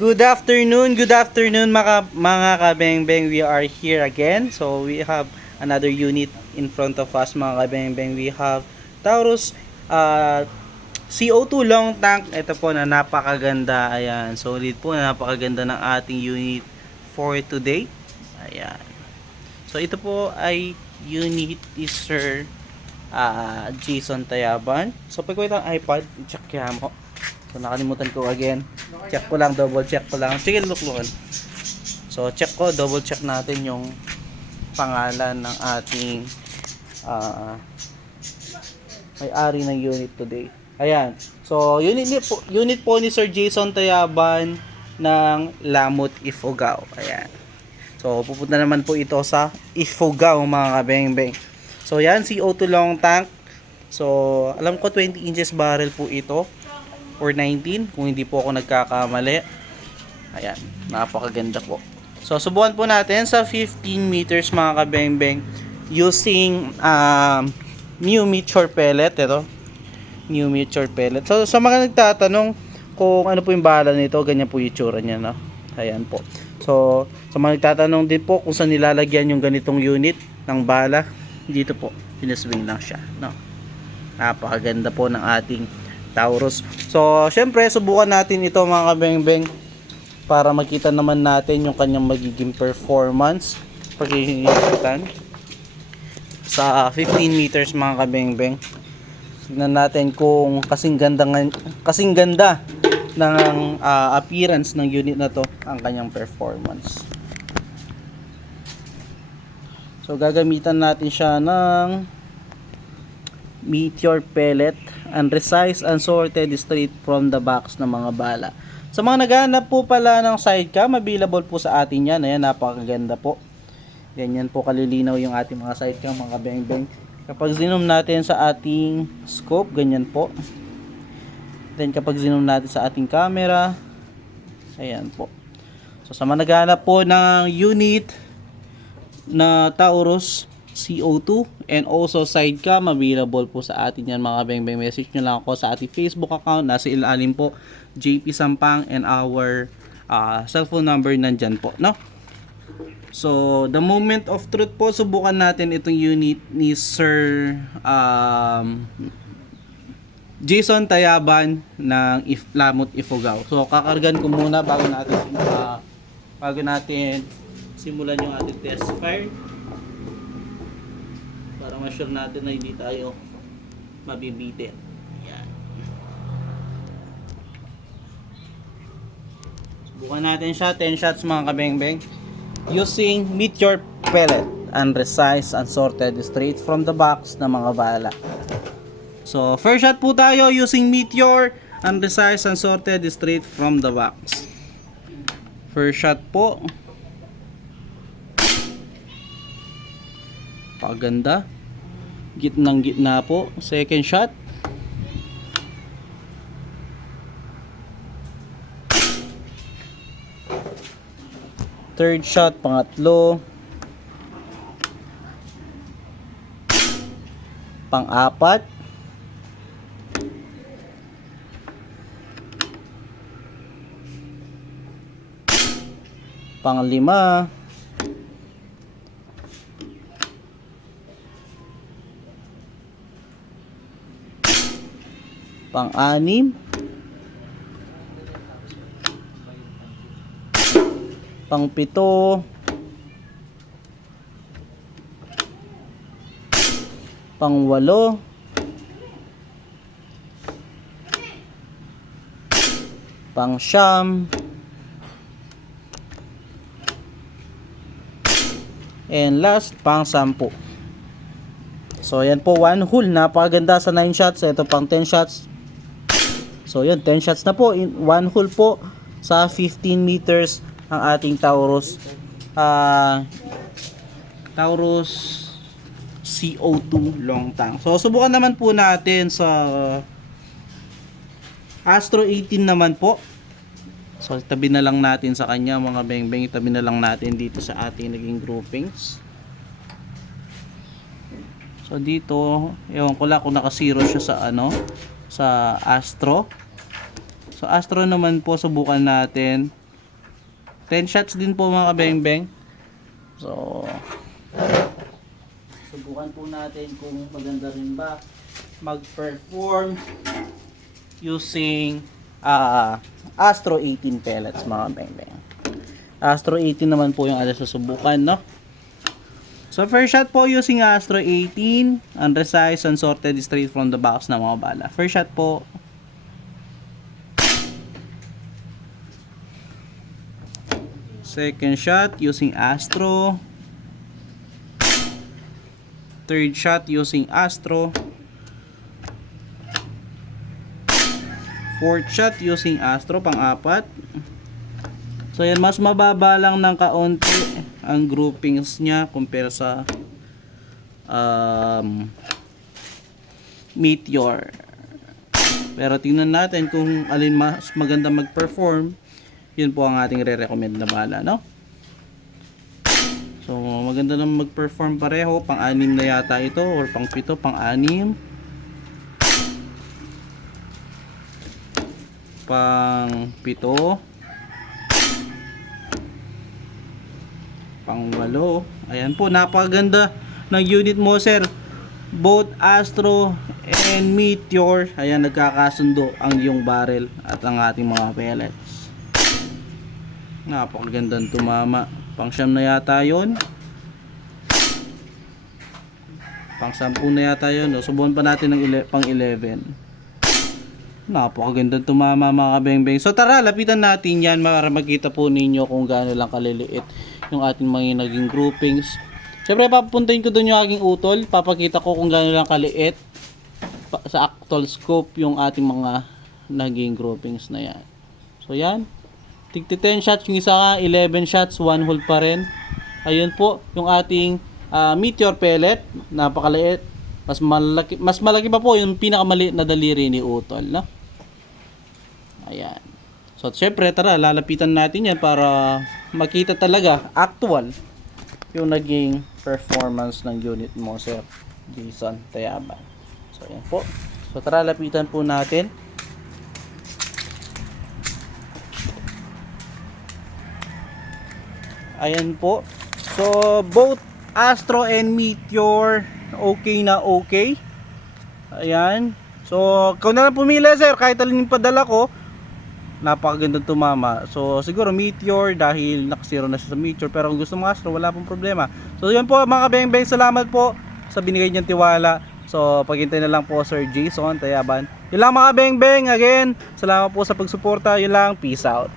Good afternoon mga kabengbeng. We are here again. So we have another unit in front of us mga kabengbeng. We have Taurus CO2 long tank. Ito po na napakaganda. Ayan, solid po na napakaganda ng ating unit for today. Ayan. So ito po ay unit is Sir Jason Tayaban. So pag ang iPad, check kaya mo. So nakalimutan ko again. Check ko lang, double check ko lang. Sige, luklukan. So check ko, double check natin yung pangalan ng ating may-ari ng unit today. Ayan. So unit po ni Sir Jason Tayaban ng Lamut Ifugao. Ayan. So pupunta naman po ito sa Ifugao mga kabengbeng. So yan, CO2 long tank. So alam ko 20 inches barrel po ito. Or 19 kung hindi po ako nagkakamali. Ayan, napakaganda po. So subukan po natin sa 15 meters mga kabengbeng using new mature pellet. Ito, new mature pellet. So sa mga nagtatanong kung ano po yung bala nito, ganyan po yung itsura niya, no? Ayan po. So sa mga nagtatanong din po kung saan nilalagyan yung ganitong unit ng bala, dito po, sinaswing lang siya, no? Napakaganda po ng ating Taurus. So, syempre, subukan natin ito mga kabengbeng para makita naman natin yung kanyang magiging performance pag-iinitan sa 15 meters mga kabengbeng. Tignan natin kung kasing ganda ng appearance ng unit na to ang kanyang performance. So, gagamitan natin siya ng Meteor pellet and resized and sorted straight from the box ng mga bala. Sa mga naghahanap po pala ng sidecam, available po sa atin yan. Ayan, napakaganda po. Ganyan po kalilinaw yung ating mga sidecam mga kabengbeng. Kapag zoom natin sa ating scope, ganyan po. Then kapag zoom natin sa ating camera, ayan po. So sa mga naghahanap po ng unit na Taurus CO2 and also sidecam, available po sa atin yan mga kabengbeng. Message nyo lang ako sa ating Facebook account, nasa ilalim po JP Sampang, and our cellphone number nandyan po, no? So the moment of truth po, subukan natin itong unit ni Sir Jason Tayaban ng Lamut Ifugao. So kakargan ko muna bago natin simulan yung ating test fire, para ma-sure natin na hindi tayo mabibitin. Ayan. Subukan natin siya, 10 shots mga kabengbeng, using Meteor pellet and resized and sorted straight from the box na mga bala. So first shot po tayo using Meteor and resized and sorted straight from the box. First shot po, paganda, gitnang-gitna po. Second shot, third shot, pangatlo, pang-apat, pang-lima, pang-anim, pang-pito, pang-walo, pang-siyam, and last, pang-sampu. So yan po, one hole. Napakaganda sa 9 shots. Ito pang 10 shots. So yun, 10 shots na po in one hole po sa 15 meters ang ating Taurus Taurus CO2 long tank. So subukan naman po natin sa Astro 18 naman po. So tabi na lang natin sa kanya mga bengbeng, tabi na lang natin dito sa ating naging groupings. So dito, ewan ko lang kung naka-zero siya sa sa Astro. So Astro naman po, subukan natin 10 shots din po mga kabeng-beng. So, subukan po natin kung maganda rin ba mag-perform using Astro 18 pellets mga kabeng-beng. Astro 18 naman po yung ating susubukan, no? So, first shot po using Astro 18, unresized, unsorted, straight from the box na mga bala. First shot po. Second shot using Astro. Third shot using Astro. Fourth shot using Astro, pang-apat. So yan, mas mababa lang ng kaunti ang groupings niya compare sa Meteor. Pero tingnan natin kung alin mas maganda mag-perform. Yun po ang ating re-recommend na bala, no? So maganda naman mag-perform pareho. Pang-anim na yata ito or pang-pito, pang-anim, pang-pito, pang-walo. Ayan po, napakaganda ng unit mo, sir. Both Astro and Meteor, ayan, nagkakasundo ang iyong barrel at ang ating mga pellets. Napakagandang tumama. Pang-siyam na yata yun, pang-sampu na yata yun. Subukan pa natin ng pang-11. Napakagandang tumama mga kabeng-beng. So tara, lapitan natin yan para makita po ninyo kung gaano lang kaliliit yung ating mga naging groupings. Siyempre papuntahin ko doon yung aking utol. Papakita ko kung gaano lang kaliit sa actual scope yung ating mga naging groupings na yan. So yan, tigti 10 shots, yung isa 11 shots, 1 hole pa rin. Ayun po yung ating Meteor pellet, napakaliit. Mas malaki pa po yung pinakamaliit na daliri ni utol, no? Ayan. So syempre tara, lalapitan natin yan para makita talaga actual yung naging performance ng unit mo, sir Jason Tayaban. So ayan po. So tara, lapitan po natin. Ayan po. So both Astro and Meteor okay na okay. Ayan. So kung na lang pumili, sir, kahit alin yung padala ko, napakagandang tumama. So siguro Meteor dahil naka-zero na siya sa Meteor, pero kung gusto mo Astro, wala pong problema. So yun po mga kabeng-beng, salamat po sa binigay niyong tiwala. So paghintay na lang po, Sir Jason Tayaban. Yun lang mga kabeng-beng, again, salamat po sa pagsuporta. Yun lang, peace out.